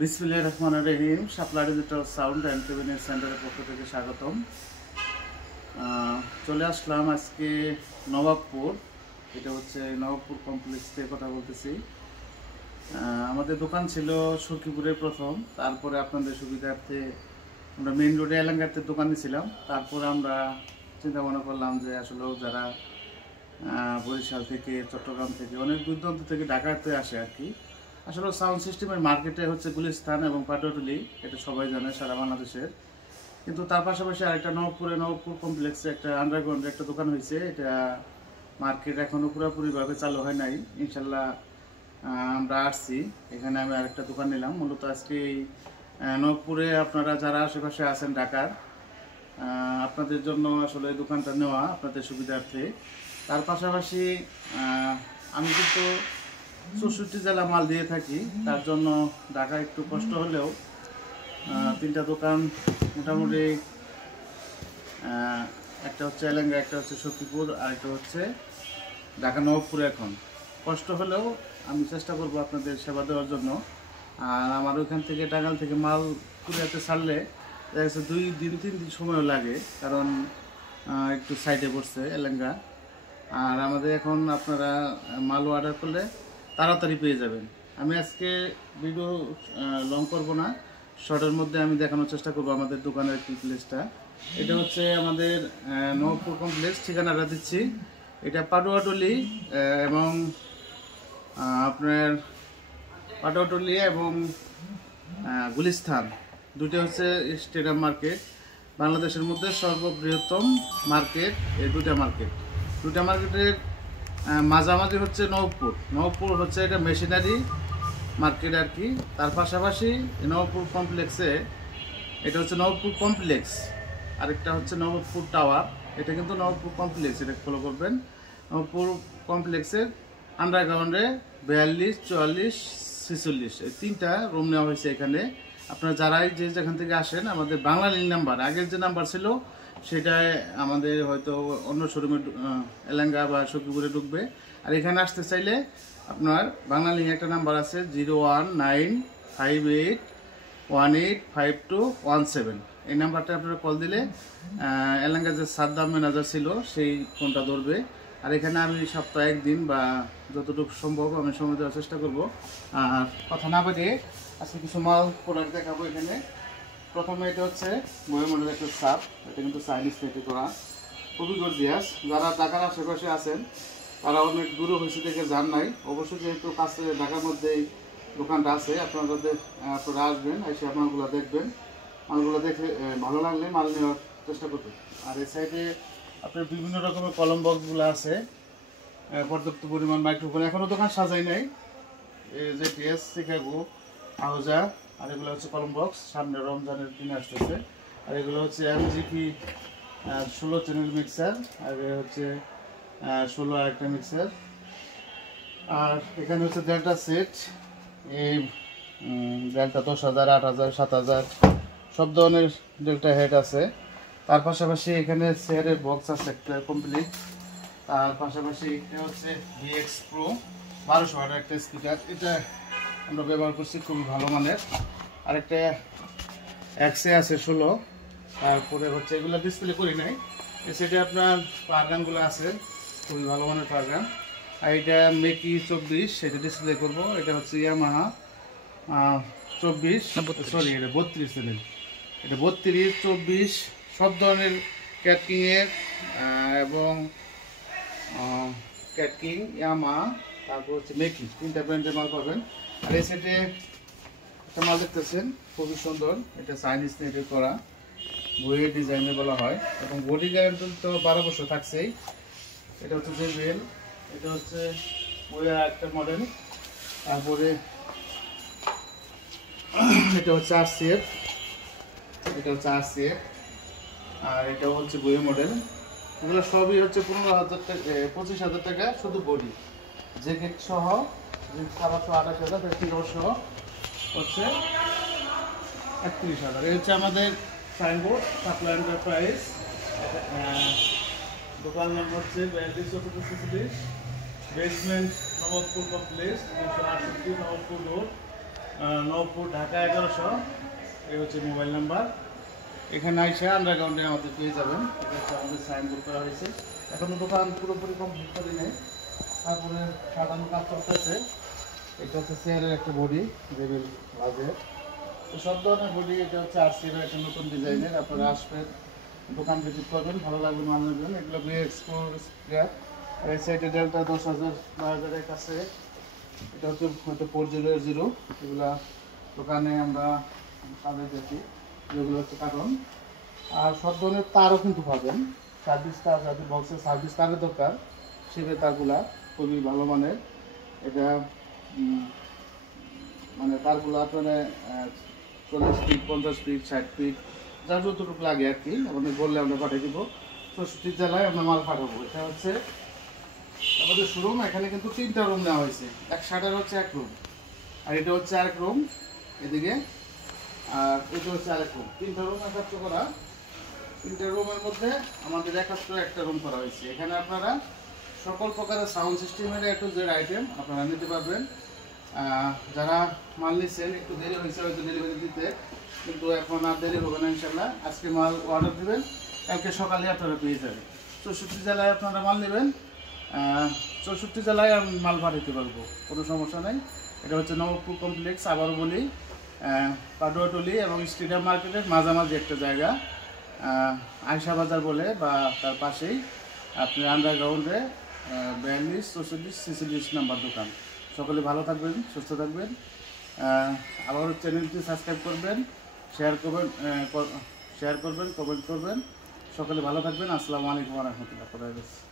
বিসমিল্লাহির রহমানির রহিম। শাপলা digital sound and cabinet সেন্টারের পক্ষ থেকে স্বাগতম। চলে আসলাম আজকে নবাবপুর। এটা হচ্ছে নবাবপুর কমপ্লেক্স থেকে কথা বলতেছি। আমাদের দোকান ছিল সখীপুরে প্রথম, তারপরে আপনাদের সুবিধার্থে আমরা মেইন রোডে এলাঙ্গাতে দোকান দিয়েছিলাম। তারপরে আমরা চিন্তা ভাবনা করলাম যে আসলে যারা বরিশাল থেকে, চট্টগ্রাম থেকে, অনেক দূর দূরান্ত থেকে ঢাকাতে আসে আর কি। আসলে সাউন্ড সিস্টেমের মার্কেটে হচ্ছে গুলিস্তান এবং পাটুয়াটুলি, এটা সবাই জানে সারা বাংলাদেশের। কিন্তু তার পাশাপাশি আরেকটা নবাবপুর কমপ্লেক্সে একটা আন্ডারগ্রাউন্ডে একটা দোকান হয়েছে। এটা মার্কেট এখনও পুরোপুরিভাবে চালু হয় নাই। ইনশাল্লাহ আমরা আসছি, এখানে আমি আরেকটা দোকান নিলাম। মূলত আজকে এই নবাবপুরে আপনারা যারা আশেপাশে আছেন ঢাকার, আপনাদের জন্য আসলে এই দোকানটা নেওয়া আপনাদের সুবিধার্থে। তার পাশাপাশি আমি কিন্তু 64 জেলা মাল দিয়ে থাকি, তার জন্য ঢাকা একটু কষ্ট হলেও তিনটা দোকান মোটামুটি, একটা হচ্ছে এলেঙ্গা, একটা হচ্ছে সখীপুর, আর একটা হচ্ছে ঢাকা নবাবপুরে। এখন কষ্ট হলেও আমি চেষ্টা করব আপনাদের সেবা দেওয়ার জন্য। আর আমার ওইখান থেকে টাঙ্গাইল থেকে মাল কুরিয়াতে ছাড়লে দেখা যাচ্ছে 2-3 দিন সময়ও লাগে, কারণ একটু সাইডে পড়ছে এলেঙ্গা। আর আমাদের এখন আপনারা মাল অর্ডার করলে তাড়াতাড়ি পেয়ে যাবেন। আমি আজকে ভিডিও লং করব না, শর্টের মধ্যে আমি দেখানোর চেষ্টা করব আমাদের দোকানের কি প্লেসটা। এটা হচ্ছে আমাদের নবাবপুর কমপ্লেক্স। ঠিকানাটা দিচ্ছি, এটা পাটুয়াটুলি এবং আপনার পাটুয়াটুলি এবং গুলিস্তান, দুটো হচ্ছে স্টেডিয়াম মার্কেট। বাংলাদেশের মধ্যে সর্ববৃহত্তম মার্কেট এই দুটা মার্কেটের মাঝামাঝি হচ্ছে নবাবপুর হচ্ছে এটা মেশিনারি মার্কেট আর কি। তার পাশাপাশি নবাবপুর কমপ্লেক্সে, এটা হচ্ছে নবাবপুর কমপ্লেক্স, আরেকটা হচ্ছে নবাবপুর টাওয়ার। এটা কিন্তু নবাবপুর কমপ্লেক্স, এটা ফলো করবেন। নবাবপুর কমপ্লেক্সের আন্ডারগ্রাউন্ডে 42, 44, 46 এই তিনটা রুম নেওয়া হয়েছে এখানে। আপনারা যারাই যেখান থেকে আসেন, আমাদের বাংলা লিঙ্ক নাম্বার, আগের যে নাম্বার ছিল সেটাই আমাদের হয়তো অন্য শোরুমে এলাঙ্গা বা সখীপুরে ঢুকবে। আর এখানে আসতে চাইলে আপনার বাংলা লিঙ্ক একটা নাম্বার আছে 01958185217। এই নাম্বারটা আপনারা কল দিলে এলাঙ্গা যে সাদ্দাম ম্যানেজার ছিল সেই ফোনটা ধরবে। আর এখানে আমি সপ্তাহে একদিন বা যতটুকু সম্ভব আমি সময় দেওয়ার চেষ্টা করব। আর কথা না বাড়িয়ে আজকে কিছু মাল প্রোডাক্ট দেখাবো এখানে। প্রথমে এটা হচ্ছে বইয়ের মডেল একটা সাপ, এটা কিন্তু চাইনিজ থেকে করা, খুবই গর্জিয়াস। যারা ঢাকার আশেপাশে আছেন তারা অনেক দূরে হয়েছে দেখে যান নাই, অবশ্যই যেহেতু কাছে ঢাকার মধ্যেই দোকানটা আছে, আপনারা আসবেন, এসে মালগুলো দেখবেন। মালগুলো দেখে ভালো লাগলে মাল নেওয়ার চেষ্টা করবেন। আর এই সাইডে আপনার বিভিন্ন রকমের কলম বক্সগুলো আছে, পর্যাপ্ত পরিমাণ মাইক্রোফোন। এখনও দোকান সাজাই নাই, যে টিএস শিকাগো আউজা। আর এগুলো হচ্ছে কলম বক্স, সামনে রমজানের দিন আসতেছে। আর এগুলো হচ্ছে MGP 16 চ্যানেল মিক্সার, আর হচ্ছে 16 আরেকটা মিক্সার। আর এখানে হচ্ছে ডেল্টা সেট, এই ডেল্টা 10,000, 8,000, 7,000 সব ধরনের ডেল্টা হেড আছে। তার পাশাপাশি এখানে চেয়ারের বক্স আছে একটা কমপ্লিট। তার পাশাপাশি এটা হচ্ছে VX Pro 1200 ওয়াটের একটা স্পিকার, এটা আমরা ব্যবহার করছি, খুবই ভালো মানের। আরেকটা XA আছে 16। তারপরে হচ্ছে এগুলো ডিসপ্লে করি নাই, সেটা আপনার পারগানগুলো আছে, খুবই ভালো মানের পারগান। আর এটা মেকি 24, সেটা ডিসপ্লে করব। এটা হচ্ছে ইয়ামাহা 24, সরি এটা 32 চ্যানেল, এটা 32, 24 সব ধরনের ক্যাটকিংয়ের এবং ক্যাটকিং, ইয়ামাহা, তারপর হচ্ছে মেকি, তিনটা ব্র্যান্ডের মাল পাবেন। আর এই সেটে একটা মাল দেখতেছেন, খুবই সুন্দর, এটা চাইনিজ নেটের করা, বইয়ের ডিজাইনে বলা হয়, এবং বডি গ্যারান্টি তো 12 বছর থাকছেই। এটা হচ্ছে JBL, এটা হচ্ছে বইয়ের একটা মডেল। তারপরে এটা হচ্ছে RCF, আর এটাও হচ্ছে বইয়ের মডেল। এগুলো সবই হচ্ছে 15,000 টাকা, 25,000 টাকা শুধু বডি, জ্যাকেট সহ, খাবার সহ 28,000, টিকার সহ হচ্ছে 31,000। এই হচ্ছে আমাদের সাইনবোর্ড, সাপ্লাই এন্টারপ্রাইজ। দোকান নম্বর হচ্ছে 4246, basement, Nawabpur complex, 268 Nawabpur road, Nabapur, Dhaka 1100। এই হচ্ছে মোবাইল নাম্বার। এখানে আইসা আন্ডারগ্রাউন্ডে আমাদের পেয়ে যাবেন। এটা হচ্ছে আমাদের সাইনবোর্ড করা হয়েছে। এখন দোকান পুরোপুরি কমপ্লিট করে নেই, তারপরে সাজানো কাজ চলতেছে। এটা হচ্ছে চেয়ারের একটা বডি, টেবিল লাগে। তো সব ধরনের বডি, এটা হচ্ছে আরসির একটা নতুন ডিজাইনের। আপনারা আসবেন, দোকান ভিজিট করবেন, ভালো লাগবে, মাল নেবেন। এগুলো এক্সপ্লোর। আর এই সাইডে ডেল্টা 10,000 12,000 কাছে। এটা হচ্ছে হয়তো 4000। এগুলা দোকানে আমরা কাজে দেখি, যেগুলো হচ্ছে কারণ। আর সব ধরনের তারও কিন্তু পাবেন। সার্ভিস তার, যাদের বক্সের সার্ভিস তারের দরকার, সেভাবে তারগুলা খুবই ভালো মানের। এটা মানে তারগুলো আপনার 40 ফিট, 50 ফিট, 60 ফিট, যার যতটুকু লাগে আর কি। আমাদের বললে আমরা পাঠিয়ে দিব। 64 জেলায় আমরা মাল পাঠাবো। এটা হচ্ছে আমাদের শোরুম। এখানে কিন্তু 3টা রুম নেওয়া হয়েছে। এক শাটার হচ্ছে এক রুম, আর এটা হচ্ছে আরেক রুম এদিকে, আর এটা হচ্ছে আরেক রুম। 3টা রুম একাত্র করা। 3টা রুমের মধ্যে আমাদের একাত্র একটা রুম করা হয়েছে। এখানে আপনারা সকল প্রকারের সাউন্ড সিস্টেমের A to Z আইটেম আপনারা নিতে পারবেন। যারা মাল নিচ্ছেন, একটু দেরি হয়েছে হয়তো ডেলিভারি দিতে, কিন্তু এখন আর দেরি হবে না ইনশাল্লাহ। আজকে মাল অর্ডার দেবেন, কালকে সকালে আপনারা পেয়ে যাবেন। 64 জেলায় আপনারা মাল নেবেন, 64 জেলায় আমি মাল পাঠাতে পারবো, কোনো সমস্যা নেই। এটা হচ্ছে নবপুর কমপ্লেক্স, আবারও বলি, পাডুয়াটলি এবং স্টেডিয়াম মার্কেটের মাঝামাঝি একটা জায়গা, আয়সা বাজার বলে, বা তার পাশেই আপনি আন্ডারগ্রাউন্ডে 42, 44, 46 নাম্বার দোকান। সকলে ভালো থাকবেন, সুস্থ থাকবেন। আবার চ্যানেলটি সাবস্ক্রাইব করবেন, শেয়ার করবেন, কমেন্ট করবেন। সকলে ভালো থাকবেন। আসসালামু আলাইকুম ওয়া রাহমাতুল্লাহ।